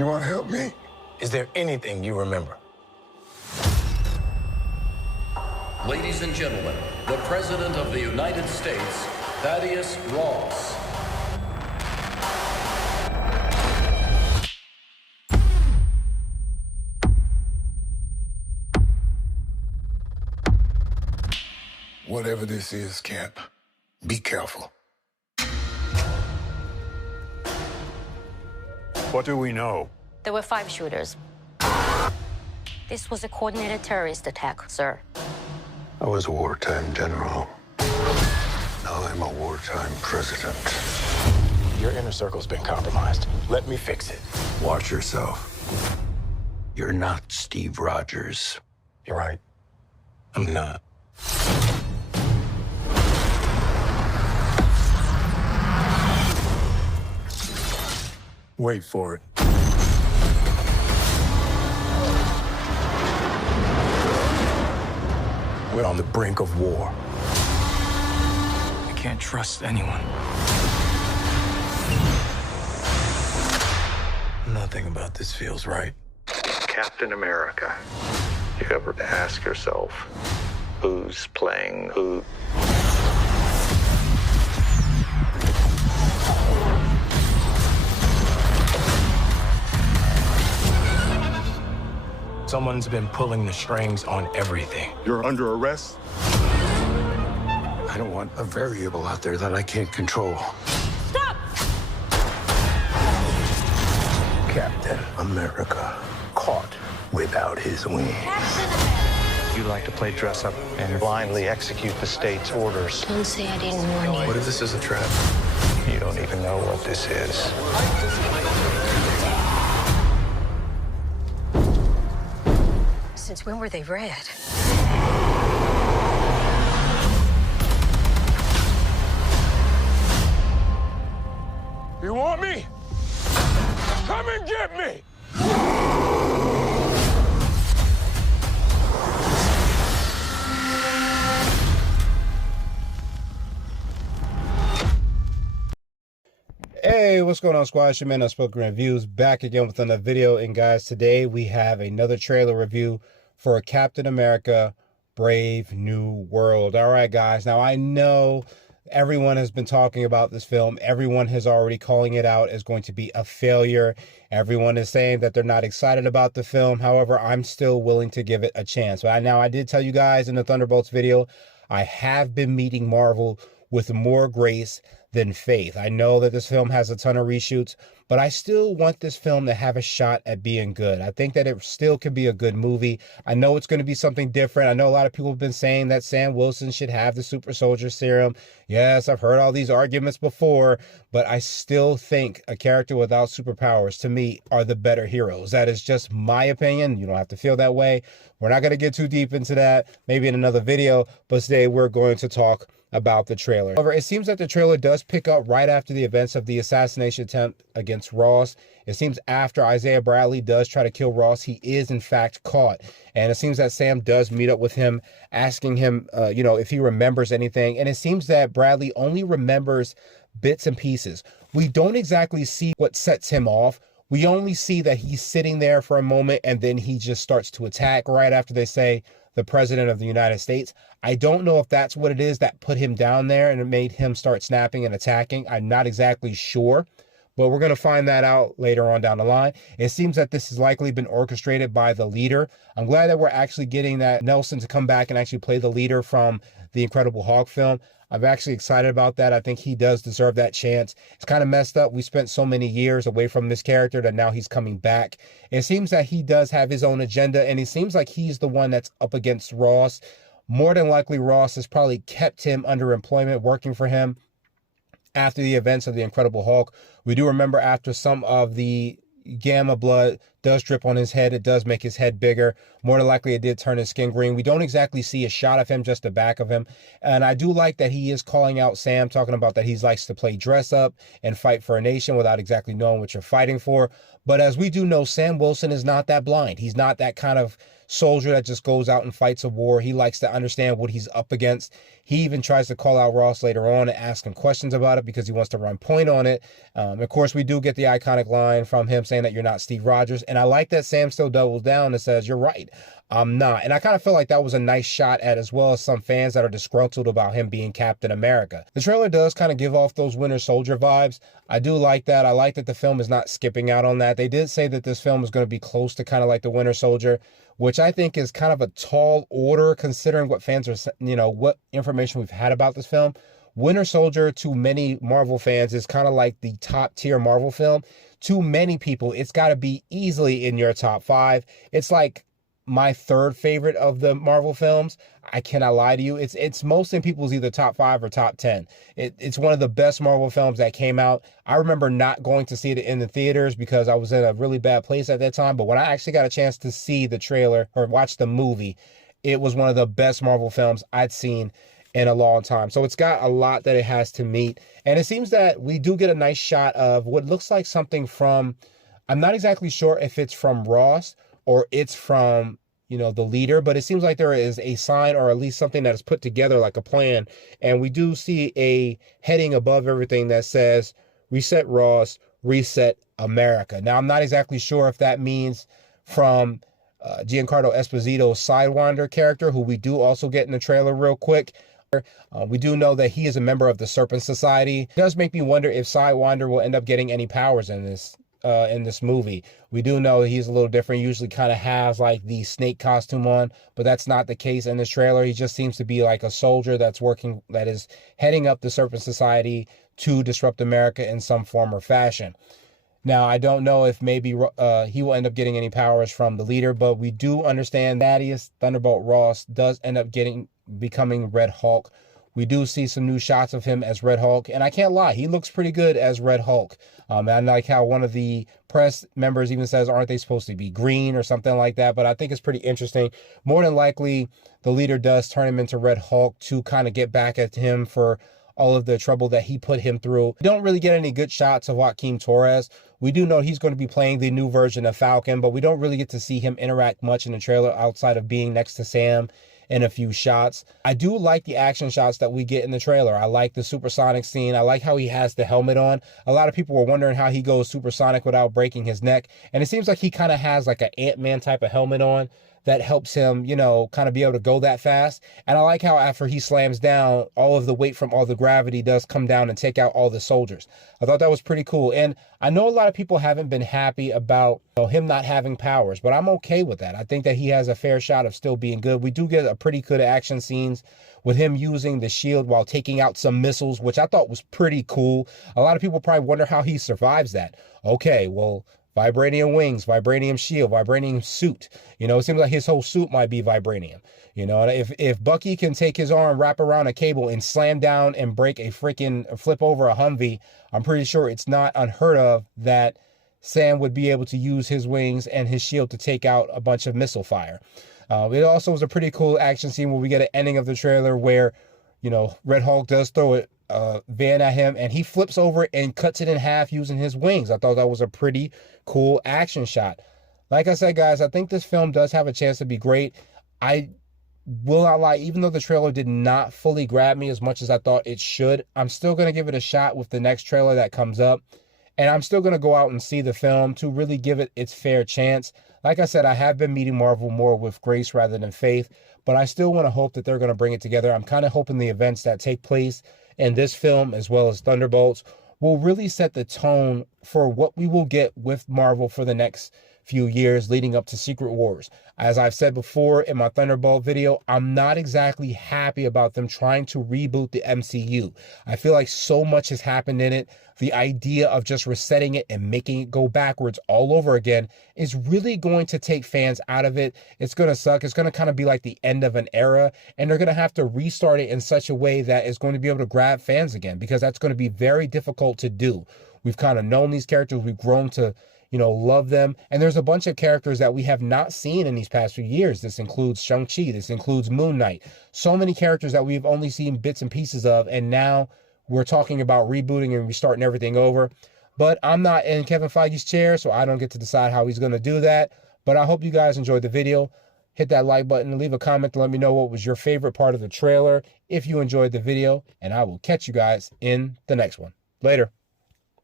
You want to help me? Is there anything you remember? Ladies and gentlemen, the President of the United States, Thaddeus Ross. Whatever this is, Cap, be careful. What do we know? There were 5 shooters. This was a coordinated terrorist attack, sir. I was a wartime general. Now I'm a wartime president. Your inner circle's been compromised. Let me fix it. Watch yourself. You're not Steve Rogers. You're right. I'm not. Wait for it. We're on the brink of war. I can't trust anyone. Nothing about this feels right. Captain America. You ever ask yourself, who's playing who? Someone's been pulling the strings on everything. You're under arrest? I don't want a variable out there that I can't control. Stop! Captain America caught without his wings. You like to play dress up and blindly execute the state's orders. Don't say I didn't warn you. What if this is a trap? You don't even know what this is. Since when were they red? You want me? Come and get me! Hey, what's going on, squad? It's your man Unspoken Reviews, back again with another video. And guys, today we have another trailer review for Captain America Brave New World. All right, guys, now I know everyone has been talking about this film. Everyone has already calling it out as going to be a failure. Everyone is saying that they're not excited about the film. However, I'm still willing to give it a chance. But now I did tell you guys in the Thunderbolts video, I have been meeting Marvel with more grace than faith. I know that this film has a ton of reshoots, but I still want this film to have a shot at being good. I think that it still could be a good movie. I know it's going to be something different. I know a lot of people have been saying that Sam Wilson should have the super soldier serum. Yes, I've heard all these arguments before, but I still think a character without superpowers, to me, are the better heroes. That is just my opinion. You don't have to feel that way. We're not going to get too deep into that, maybe in another video, but today we're going to talk about the trailer. However, it seems that the trailer does pick up right after the events of the assassination attempt against Ross. It seems after Isaiah Bradley does try to kill Ross, he is in fact caught. And it seems that Sam does meet up with him, asking him, if he remembers anything. And it seems that Bradley only remembers bits and pieces. We don't exactly see what sets him off. We only see that he's sitting there for a moment and then he just starts to attack right after they say the President of the United States. I don't know if that's what it is that put him down there and it made him start snapping and attacking. I'm not exactly sure, but we're going to find that out later on down the line. It seems that this has likely been orchestrated by the leader. I'm glad that we're actually getting that Nelson to come back and actually play the leader from the Incredible Hulk film. I'm actually excited about that. I think he does deserve that chance. It's kind of messed up. We spent so many years away from this character that now he's coming back. It seems that he does have his own agenda, and it seems like he's the one that's up against Ross. More than likely, Ross has probably kept him under employment, working for him after the events of the Incredible Hulk. We do remember after some of the Gamma Blood does drip on his head. It does make his head bigger. More than likely, it did turn his skin green. We don't exactly see a shot of him, just the back of him. And I do like that he is calling out Sam, talking about that he likes to play dress up and fight for a nation without exactly knowing what you're fighting for. But as we do know, Sam Wilson is not that blind. He's not that kind of soldier that just goes out and fights a war. He likes to understand what he's up against. He even tries to call out Ross later on and ask him questions about it because he wants to run point on it. Of course, we do get the iconic line from him saying that you're not Steve Rogers. And I like that Sam still doubles down and says, you're right, I'm not. And I kind of feel like that was a nice shot at, as well as some fans that are disgruntled about him being Captain America. The trailer does kind of give off those Winter Soldier vibes. I do like that. I like that the film is not skipping out on that. They did say that this film is going to be close to kind of like the Winter Soldier, which I think is kind of a tall order considering what fans are, what information we've had about this film. Winter Soldier, to many Marvel fans, is kind of like the top tier Marvel film. To many people, it's got to be easily in your top 5. It's like my third favorite of the Marvel films. I cannot lie to you. It's most in people's either top 5 or top 10. It's one of the best Marvel films that came out. I remember not going to see it in the theaters because I was in a really bad place at that time. But when I actually got a chance to see the trailer or watch the movie, it was one of the best Marvel films I'd seen in a long time. So it's got a lot that it has to meet. And it seems that we do get a nice shot of what looks like something from, I'm not exactly sure if it's from Ross or it's from, the leader, but it seems like there is a sign or at least something that is put together like a plan. And we do see a heading above everything that says, Reset Ross, Reset America. Now, I'm not exactly sure if that means from Giancarlo Esposito's Sidewinder character, who we do also get in the trailer real quick. We do know that he is a member of the Serpent Society. It does make me wonder if Sidewinder will end up getting any powers in this movie. We do know he's a little different. He usually kind of has like the snake costume on, but that's not the case in this trailer. He just seems to be like a soldier that is heading up the Serpent Society to disrupt America in some form or fashion. Now, I don't know if maybe he will end up getting any powers from the leader, but we do understand Thaddeus Thunderbolt Ross does end up becoming Red Hulk. We do see some new shots of him as Red Hulk, and I can't lie, he looks pretty good as Red Hulk. And I like how one of the press members even says, aren't they supposed to be green or something like that? But I think it's pretty interesting. More than likely, the leader does turn him into Red Hulk to kind of get back at him for all of the trouble that he put him through. We don't really get any good shots of Joaquin Torres. We do know he's going to be playing the new version of Falcon, but we don't really get to see him interact much in the trailer outside of being next to Sam in a few shots. I do like the action shots that we get in the trailer. I like the supersonic scene. I like how he has the helmet on. A lot of people were wondering how he goes supersonic without breaking his neck. And it seems like he kind of has like an Ant-Man type of helmet on that helps him, kind of be able to go that fast. And I like how after he slams down, all of the weight from all the gravity does come down and take out all the soldiers. I thought that was pretty cool. And I know a lot of people haven't been happy about him not having powers, but I'm okay with that. I think that he has a fair shot of still being good. We do get a pretty good action scenes with him using the shield while taking out some missiles, which I thought was pretty cool. A lot of people probably wonder how he survives that. Okay, well, vibranium wings, vibranium shield, vibranium suit. It seems like his whole suit might be vibranium. If Bucky can take his arm, wrap around a cable, and slam down and flip over a Humvee, I'm pretty sure it's not unheard of that Sam would be able to use his wings and his shield to take out a bunch of missile fire. It also was a pretty cool action scene where we get an ending of the trailer where, Red Hulk does throw it van at him and he flips over and cuts it in half using his wings. I thought that was a pretty cool action shot. Like I said, guys, I think this film does have a chance to be great. I will not lie, even though the trailer did not fully grab me as much as I thought it should, I'm still going to give it a shot with the next trailer that comes up. And I'm still going to go out and see the film to really give it its fair chance. Like I said, I have been meeting Marvel more with grace rather than faith, but I still want to hope that they're going to bring it together. I'm kind of hoping the events that take place in this film, as well as Thunderbolts, will really set the tone for what we will get with Marvel for the next few years leading up to Secret Wars. As I've said before in my Thunderbolt video, I'm not exactly happy about them trying to reboot the MCU. I feel like so much has happened in it. The idea of just resetting it and making it go backwards all over again is really going to take fans out of it. It's going to suck. It's going to kind of be like the end of an era, and they're going to have to restart it in such a way that is going to be able to grab fans again, because that's going to be very difficult to do. We've kind of known these characters. We've grown to love them. And there's a bunch of characters that we have not seen in these past few years. This includes Shang-Chi. This includes Moon Knight. So many characters that we've only seen bits and pieces of. And now we're talking about rebooting and restarting everything over. But I'm not in Kevin Feige's chair, so I don't get to decide how he's going to do that. But I hope you guys enjoyed the video. Hit that like button and leave a comment to let me know what was your favorite part of the trailer if you enjoyed the video. And I will catch you guys in the next one. Later.